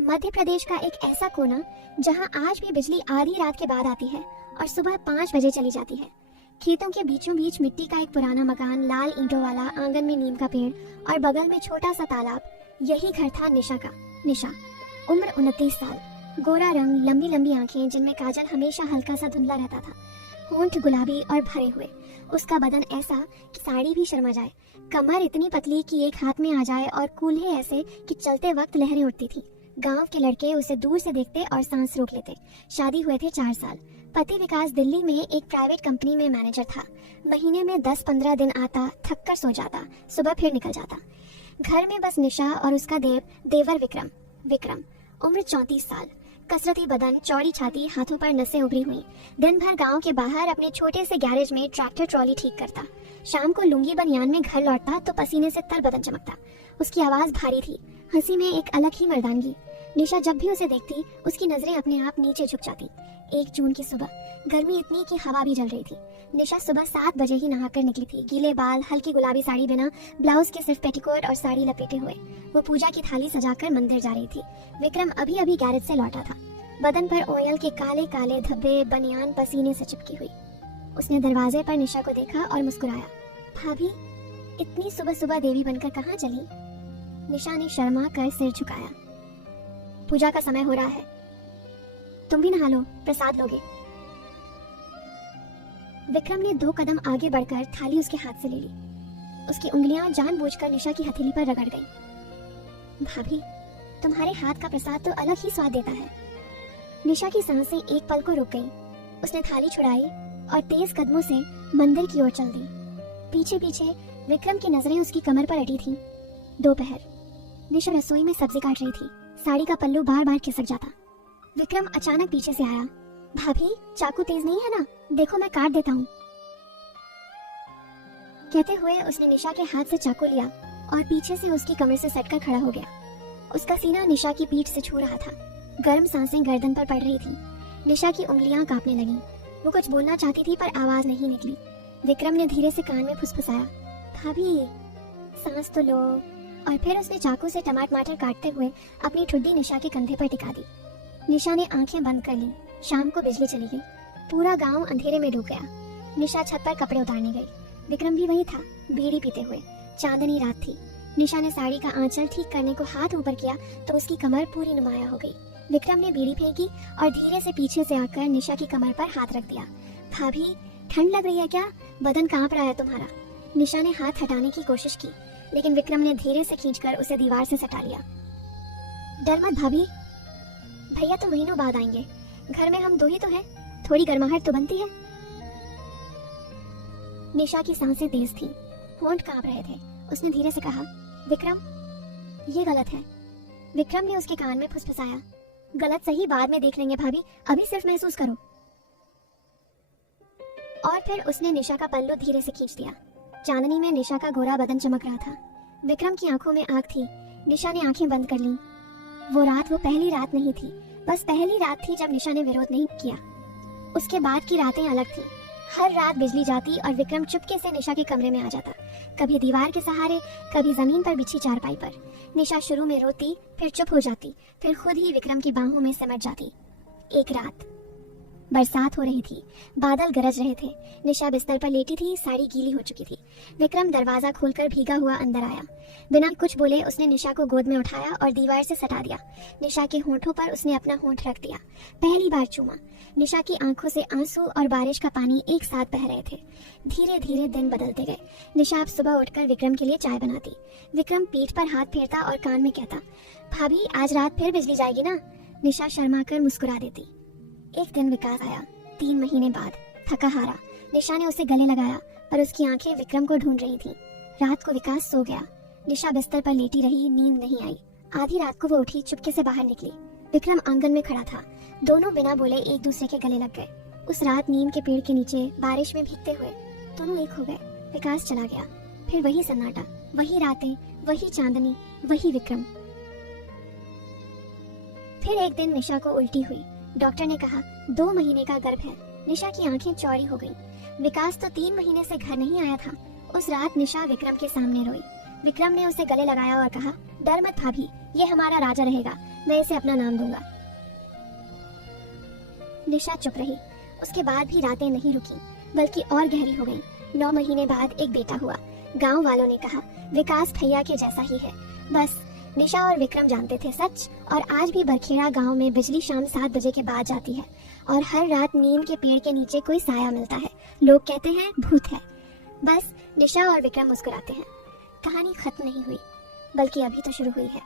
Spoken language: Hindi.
मध्य प्रदेश का एक ऐसा कोना जहां आज भी बिजली आधी रात के बाद आती है और सुबह 5 बजे चली जाती है। खेतों के बीचों बीच मिट्टी का एक पुराना मकान, लाल ईंटों वाला, आंगन में नीम का पेड़ और बगल में छोटा सा तालाब। यही घर था निशा का। निशा, उम्र 29 साल, गोरा रंग, लंबी लंबी आंखें जिनमें काजल हमेशा हल्का सा धुंधला रहता था, होंठ गुलाबी और भरे हुए, उसका बदन ऐसा कि साड़ी भी शर्मा जाए, कमर इतनी पतली कि एक हाथ में आ जाए और कूल्हे ऐसे कि चलते वक्त लहरें उठती थी। गांव के लड़के उसे दूर से देखते और सांस रोक लेते। शादी हुए थे 4 साल। पति विकास दिल्ली में एक प्राइवेट कंपनी में मैनेजर था। महीने में 10-15 दिन आता, थक कर सो जाता, सुबह फिर निकल जाता। घर में बस निशा और उसका देवर विक्रम, उम्र 34 साल, कसरती बदन, चौड़ी छाती, हाथों पर नसें उभरी हुई। दिन भर गांव के बाहर अपने छोटे से गैरेज में ट्रैक्टर ट्रॉली ठीक करता। शाम को लुंगी बनियान में घर लौटता तो पसीने से तर बदन चमकता। उसकी आवाज भारी थी, हंसी में एक अलग ही मर्दानगी। निशा जब भी उसे देखती, उसकी नजरें अपने आप नीचे झुक जाती। 1 जून की सुबह, गर्मी इतनी कि हवा भी जल रही थी। निशा सुबह 7 बजे ही नहाकर निकली थी, गीले बाल, हल्की गुलाबी साड़ी बिना, ब्लाउज के सिर्फ पेटीकोट और साड़ी लपेटे हुए। वो पूजा की थाली सजाकर मंदिर जा रही थी। विक्रम अभी अभी गैरेज से लौटा था, बदन पर ऑयल के काले काले धब्बे, बनियान पसीने से चिपकी हुई। उसने दरवाजे पर निशा को देखा और मुस्कुराया। भाभी, इतनी सुबह सुबह देवी बनकर कहाँ चली? निशा ने शर्मा कर सिर झुकाया। पूजा का समय हो रहा है, तुम भी नहा लो, प्रसाद लोगे। विक्रम ने 2 कदम आगे बढ़कर थाली उसके हाथ से ले ली। उसकी उंगलियां जानबूझकर निशा की हथेली पर रगड़ गईं। भाभी, तुम्हारे हाथ का प्रसाद तो अलग ही स्वाद देता है। निशा की सांसें एक पल को रुक गईं। उसने थाली छुड़ाई और तेज कदमों से मंदिर की ओर चल दी। पीछे पीछे विक्रम की नजरें उसकी कमर पर अटी थीं। दोपहर, निशा रसोई में सब्जी काट रही थी। साड़ी का पल्लू बार बार खिसक जाता। विक्रम अचानक पीछे से आया। भाभी, चाकू तेज नहीं है ना? देखो मैं काट देता हूँ। कहते हुए उसने निशा के हाथ से चाकू लिया और पीछे से उसकी कमर से सटकर खड़ा हो गया। उसका सीना निशा की पीठ से छू रहा था। गर्म सांसें गर्दन पर पड़ रही थी। निशा की उंगलियां कांपने लगीं। वो कुछ बोलना चाहती थी पर आवाज नहीं निकली। विक्रम ने धीरे से कान में फुसफुसाया, भाभी, सांस तो लो। और फिर उसने चाकू से टमाटर काटते हुए अपनी ठुड्डी निशा के कंधे पर टिका दी। निशा ने आंखें बंद कर ली। शाम को बिजली चली गई। पूरा गांव अंधेरे में डूब गया। निशा छत पर कपड़े उतारने गई। विक्रम भी वही था, बीड़ी पीते हुए। चांदनी रात थी। निशा ने साड़ी का आंचल ठीक करने को हाथ ऊपर किया तो उसकी कमर पूरी नुमाया हो गई। विक्रम ने बीड़ी फेंकी और धीरे से पीछे से आकर निशा की कमर पर हाथ रख दिया। भाभी, ठंड लग रही है क्या? बदन कांप रहा है तुम्हारा। निशा ने हाथ हटाने की कोशिश की, लेकिन विक्रम ने धीरे से खींचकर उसे दीवार से सटा लिया। डर मत भाभी, भैया तो महीनों बाद आएंगे। घर में हम 2 ही तो हैं, थोड़ी गर्माहट तो बनती है। निशा की सांसें तेज थी, होंठ कांप रहे थे। उसने धीरे से कहा, विक्रम, ये गलत है। विक्रम ने उसके कान में फुसफुसाया, गलत सही बाद में देख लेंगे भाभी, अभी सिर्फ महसूस करो। और फिर उसने निशा का पल्लू धीरे से खींच दिया। चांदनी में निशा का गोरा बदन चमक रहा था। विक्रम की आंखों में आग थी। निशा ने आंखें बंद कर लीं। वो रात वो पहली रात नहीं थी, बस पहली रात थी जब निशा ने विरोध नहीं किया। उसके बाद की रातें अलग थी। हर रात बिजली जाती और विक्रम चुपके से निशा के कमरे में आ जाता, कभी दीवार के सहारे, कभी जमीन पर बिछी चारपाई पर। निशा शुरू में रोती, फिर चुप हो जाती, फिर खुद ही विक्रम की बाहों में सिमट जाती। एक रात बरसात हो रही थी, बादल गरज रहे थे। निशा बिस्तर पर लेटी थी, साड़ी गीली हो चुकी थी। विक्रम दरवाजा खोलकर भीगा हुआ अंदर आया। बिना कुछ बोले उसने निशा को गोद में उठाया और दीवार से सटा दिया। निशा के होंठों पर उसने अपना होंठ रख दिया, पहली बार चूमा। निशा की आंखों से आंसू और बारिश का पानी एक साथ बह रहे थे। धीरे धीरे दिन बदलते गए। निशा अब सुबह उठकर विक्रम के लिए चाय बनाती। विक्रम पीठ पर हाथ फेरता और कान में कहता, भाभी, आज रात फिर बिजली जाएगी ना? निशा शर्मा कर मुस्कुरा देती। एक दिन विकास आया, 3 महीने बाद, थका हारा। निशा ने उसे गले लगाया, पर उसकी आंखें विक्रम को ढूंढ रही थीं। रात को विकास सो गया। निशा बिस्तर पर लेटी रही, नींद नहीं आई। आधी रात को वो उठी, चुपके से बाहर निकली। विक्रम आंगन में खड़ा था। दोनों बिना बोले एक दूसरे के गले लग गए। उस रात नीम के पेड़ के नीचे बारिश में भीगते हुए दोनों एक हो गए। विकास चला गया, फिर वही सन्नाटा, वही रातें, वही चांदनी, वही विक्रम। फिर एक दिन निशा को उल्टी हुई। डॉक्टर ने कहा 2 महीने का गर्भ है। निशा की आंखें चौड़ी हो गईं। विकास तो 3 महीने से घर नहीं आया था। उस रात निशा विक्रम के सामने रोई। विक्रम ने उसे गले लगाया और कहा, डर मत भाभी, ये हमारा राजा रहेगा। मैं इसे अपना नाम दूंगा। निशा चुप रही। उसके बाद भी रातें नहीं रुकी, बल्कि और गहरी हो गईं। 9 महीने बाद एक बेटा हुआ। गांव वालों ने कहा विकास भैया के जैसा ही है। बस निशा और विक्रम जानते थे सच। और आज भी बरखेड़ा गांव में बिजली शाम 7 बजे के बाद जाती है और हर रात नीम के पेड़ के नीचे कोई साया मिलता है। लोग कहते हैं भूत है। बस निशा और विक्रम मुस्कुराते हैं। कहानी खत्म नहीं हुई, बल्कि अभी तो शुरू हुई है।